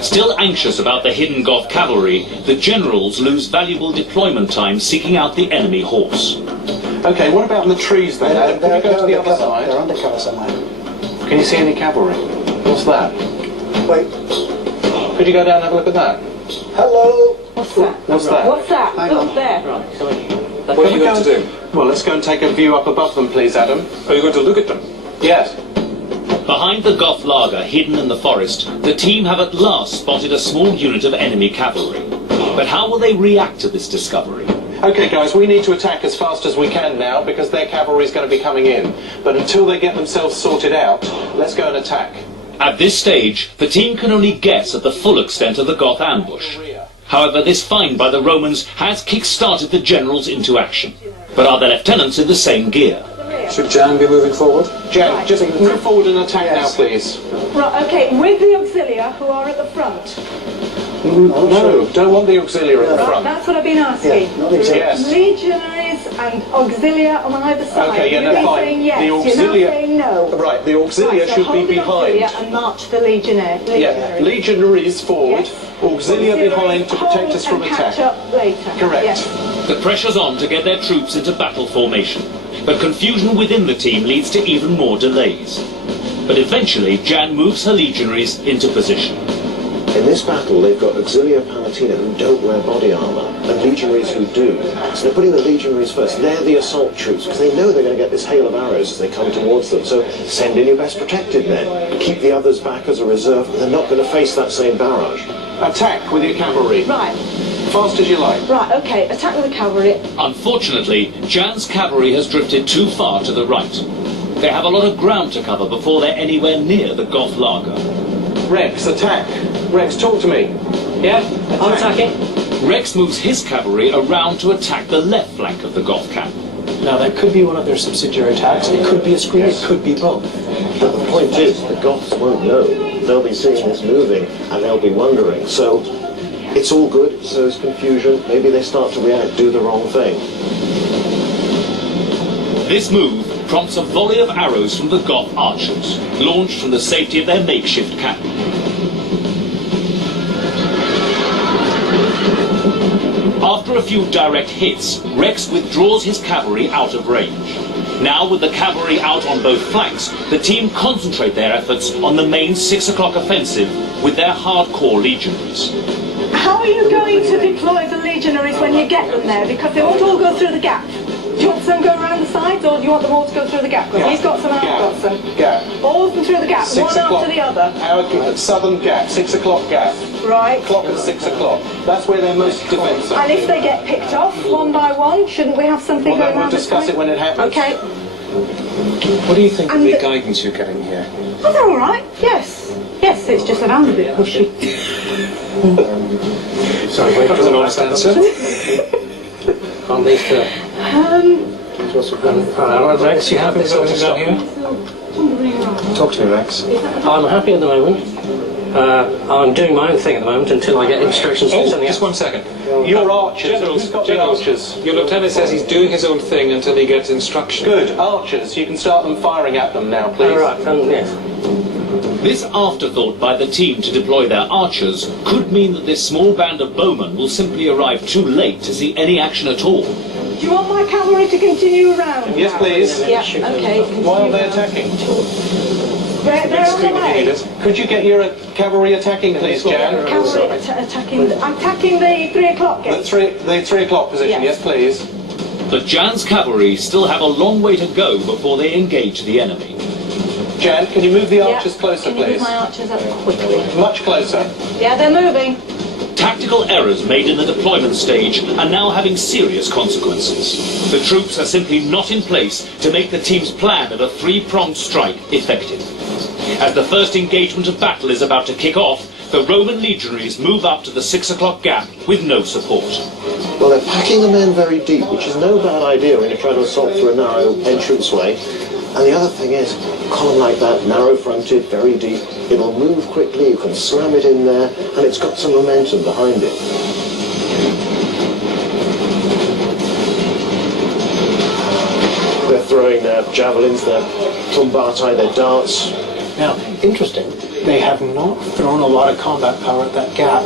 Still anxious about the hidden Goth cavalry, the generals lose valuable deployment time seeking out the enemy horse. Okay, what about in the trees then, Adam? Can you go to the other side? They're undercover somewhere. Can you see any cavalry? What's that? Wait. Could you go down and have a look at that? Hello? What's that? What's that? What's that? Hang Look on. there. What are you going to do? Well, let's go and take a view up above them, please, Adam. Are you going to look at them? Yes. Behind the Goth laager hidden in the forest, the team have at last spotted a small unit of enemy cavalry. But how will they react to this discovery? Okay, guys, we need to attack as fast as we can now because their cavalry is going to be coming in. But until they get themselves sorted out, let's go and attack. At this stage, the team can only guess at the full extent of the Goth ambush. However, this find by the Romans has kick-started the generals into action. But are the lieutenants in the same gear? Should Jan be moving forward? Jan, just move forward and attack now, please. Right, okay, with the auxilia who are at the front. No, don't want the auxiliary at the Right, front. that's what I've been asking. Yeah, not exactly. Yes. Legionaries and auxilia on either side. Okay, yeah, You've no, been fine. saying yes. The You're auxilia... now saying no. Right, the auxilia Right, so should hold be the auxilia behind. and march the legionaries. Yeah, legionaries forward, Yes. auxilia behind to protect us from Hold and catch attack. up later. Correct. Yes. The pressure's on to get their troops into battle formation. But confusion within the team leads to even more delays. But eventually, Jan moves her legionaries into position. In this battle, they've got Auxilia Palatina who don't wear body armour, and legionaries who do. So they're putting the legionaries first. They're the assault troops, because they know they're going to get this hail of arrows as they come towards them. So send in your best protected men. Keep the others back as a reserve. They're not going to face that same barrage. Attack with your cavalry. Right, Fast as you like. right, okay, attack with the cavalry. Unfortunately, Jan's cavalry has drifted too far to the right. They have a lot of ground to cover before they're anywhere near the Goth laager. Rex, attack. Rex, talk to me. Yeah, I'm attacking. Rex moves his cavalry around to attack the left flank of the Goth camp. Now, that could be one of their subsidiary attacks. It could be a screen. It could be both. But the point is, the Goths won't know. They'll be seeing this moving, and they'll be wondering. So it's all good, so there's confusion. Maybe they start to react, do the wrong thing. This move prompts a volley of arrows from the Goth archers, launched from the safety of their makeshift camp. After a few direct hits, Rex withdraws his cavalry out of range. Now, with the cavalry out on both flanks, the team concentrate their efforts on the main 6 o'clock offensive with their hardcore legionaries. How are you going to deploy the legionaries when you get them there? Because they won't all go through the gap. Do you want some to go around the sides, or do you want them all to go through the gap? Because he's got some, I've got some. Gap. All of them through the gap, 6 one o'clock. after the other. Our southern gap, 6 o'clock gap. Right. Clock at 6 o'clock. That's where they're most defensive. And if they get picked off one by one, shouldn't we have something Well, going then we'll around discuss this it when it happens. Okay. What do you think of And the the- guidance you're getting here? Oh, they're all right. Yes. Yes, it's just that I'm a bit pushy. Sorry, that was an honest answer. On these two. Rex, you happy with what's down here? Talk to me, Rex. I'm happy at the moment. I'm doing my own thing at the moment until I get instructions from something Just else. 1 second. Your archers. Generals, Who's got the generals. archers? Your lieutenant says he's doing his own thing until he gets instruction. Good. Archers. You can start them firing at them now, please. All right, yes. This afterthought by the team to deploy their archers could mean that this small band of bowmen will simply arrive too late to see any action at all. Do you want my cavalry to continue around? Yes, please. Yeah, okay. Why are they attacking? They're on the way. Could you get your cavalry attacking, please, Jan? Cavalry attacking the 3 o'clock gate. The 3 o'clock position, Yes. yes, please. But Jan's cavalry still have a long way to go before they engage the enemy. Jan, can you move the Yeah. archers closer, Can you move please? my archers up quickly? Much closer. Yeah, they're moving. Tactical errors made in the deployment stage are now having serious consequences. The troops are simply not in place to make the team's plan of a three-pronged strike effective. As the first engagement of battle is about to kick off, the Roman legionaries move up to the 6 o'clock gap with no support. Well, they're packing the men very deep, which is no bad idea when you're trying to assault through a narrow entranceway. And the other thing is, a column like that, narrow-fronted, very deep, it'll move quickly, you can slam it in there, and it's got some momentum behind it. They're throwing their javelins, their plumbati, their darts. Now, interesting. They have not thrown a lot of combat power at that gap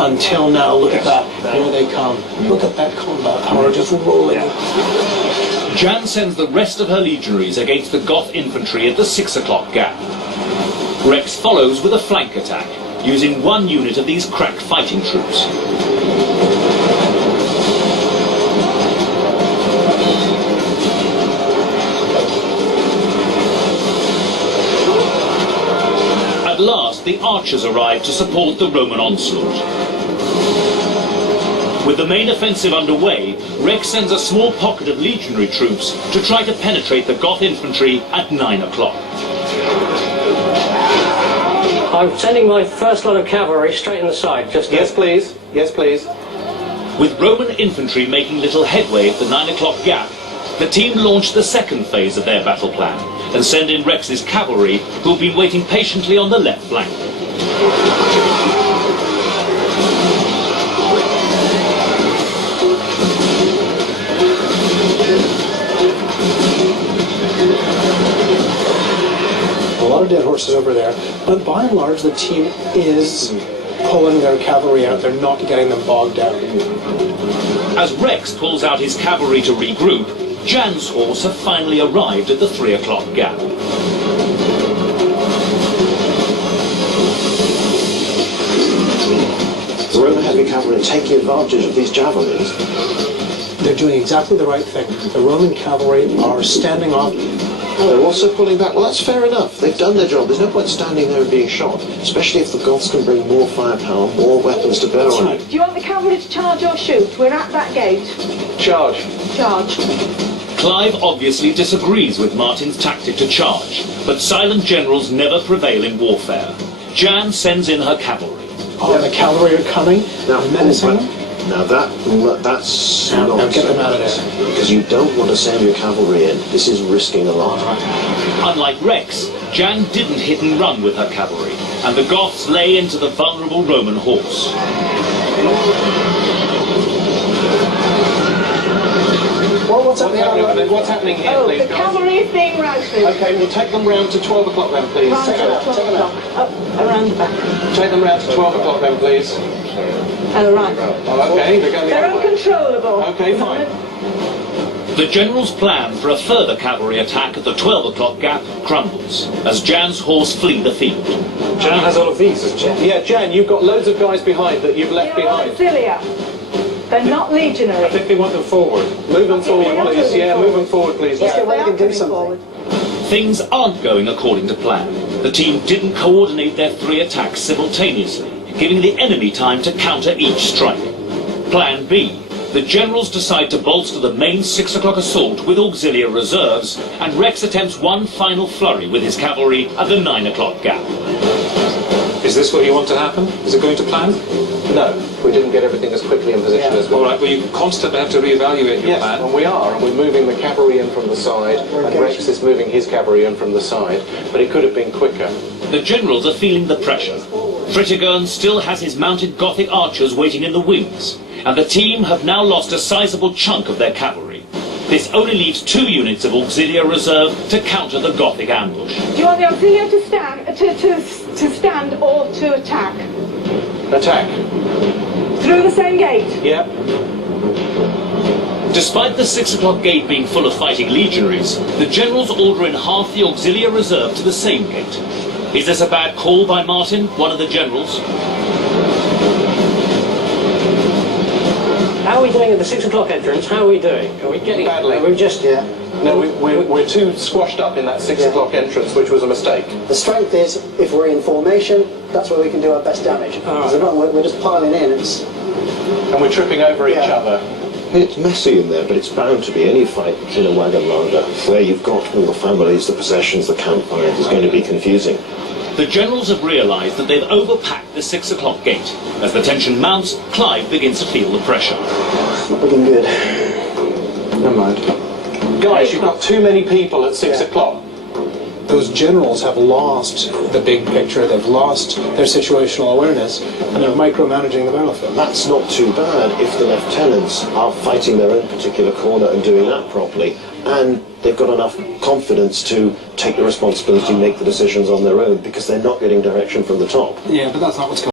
until now. Look at that. Here they come. Look at that combat power just rolling. Jan sends the rest of her legionaries against the Goth infantry at the 6 o'clock gap. Rex follows with a flank attack, using one unit of these crack fighting troops. At last, the archers arrive to support the Roman onslaught. With the main offensive underway, Rex sends a small pocket of legionary troops to try to penetrate the Goth infantry at 9 o'clock. I'm sending my first lot of cavalry straight in the side, just Yes, please. Yes, please. With Roman infantry making little headway at the 9 o'clock gap, the team launched the second phase of their battle plan and send in Rex's cavalry, who've been waiting patiently on the left flank. A lot of dead horses over there, but by and large the team is pulling their cavalry out. They're not getting them bogged down. As Rex pulls out his cavalry to regroup, Jan's horse have finally arrived at the 3 o'clock gap. The Roman heavy cavalry taking advantage of these javelins. They're doing exactly the right thing. The Roman cavalry are standing off. They're also pulling back. Well, that's fair enough. They've done their job. There's no point standing there and being shot, especially if the Goths can bring more firepower, more weapons to bear on you. Do you want the cavalry to charge or shoot? We're at that gate. Charge. Charge. Clive obviously disagrees with Martin's tactic to charge, but silent generals never prevail in warfare. Jan sends in her cavalry. Oh, and the cavalry are coming, menacing them. Now that's Now nonsense. get them out of there. Because you don't want to send your cavalry in. This is risking a lot. Unlike Rex, Jan didn't hit and run with her cavalry, and the Goths lay into the vulnerable Roman horse. What's happening? What's happening here, Oh, please, the guys? cavalry is being routed. Okay, we'll take them round to 12 o'clock then, please. Round to 12 o'clock. Up, around the back. Take them round to 12 o'clock then, please. Oh, right. Oh, okay, they're going the They're other way. uncontrollable. Okay, fine. The general's plan for a further cavalry attack at the 12 o'clock gap crumbles, as Jan's horse flee the field. Jan has all of these, doesn't she? Yeah, Jan, you've got loads of guys behind that you've left They're behind. auxilia. They're not I legionary. think they want them forward. Move them forward, Yeah, please. Yeah, move them forward, please. Yeah, get ready they to are do coming something. forward. Things aren't going according to plan. The team didn't coordinate their 3 attacks simultaneously, giving the enemy time to counter each strike. Plan B. The generals decide to bolster the main 6 o'clock assault with auxiliary reserves, and Rex attempts one final flurry with his cavalry at the 9 o'clock gap. Is this what you want to happen? Is it going to plan? No, we didn't get everything as quickly in position as we All right, well, you constantly have to reevaluate your Yes, plan. and we are, and we're moving the cavalry in from the side, and Rex is moving his cavalry in from the side, but it could have been quicker. The generals are feeling the pressure. Fritigern still has his mounted Gothic archers waiting in the wings, and the team have now lost a sizable chunk of their cavalry. This only leaves 2 units of auxiliary reserve to counter the Gothic ambush. Do you want the auxiliary to stand, to stand or to attack? Attack. Through the same gate? Yep. Despite the 6 o'clock gate being full of fighting legionaries, the generals order in half the auxiliary reserve to the same gate. Is this a bad call by Martin, one of the generals? How are we doing at the 6 o'clock entrance? How are we doing? Are we getting... Badly. Are we just... Yeah. No, we're too squashed up in that 6 o'clock entrance, which was a mistake. The strength is, if we're in formation, that's where we can do our best damage. Because at the moment we're just piling in, And we're tripping over each Yeah. other. It's messy in there, but it's bound to be. Any fight in a wagon larder, where you've got all the families, the possessions, the campfires, is going to be confusing. The generals have realised that they've overpacked the 6 o'clock gate. As the tension mounts, Clive begins to feel the pressure. not looking good. Never mind. Guys, you've got too many people at 6 o'clock. Those generals have lost the big picture. They've lost their situational awareness, and they're micromanaging the battlefield. That's not too bad if the lieutenants are fighting their own particular corner and doing that properly. And they've got enough confidence to take the responsibility, make the decisions on their own, because they're not getting direction from the top. Yeah, but that's not what's going on.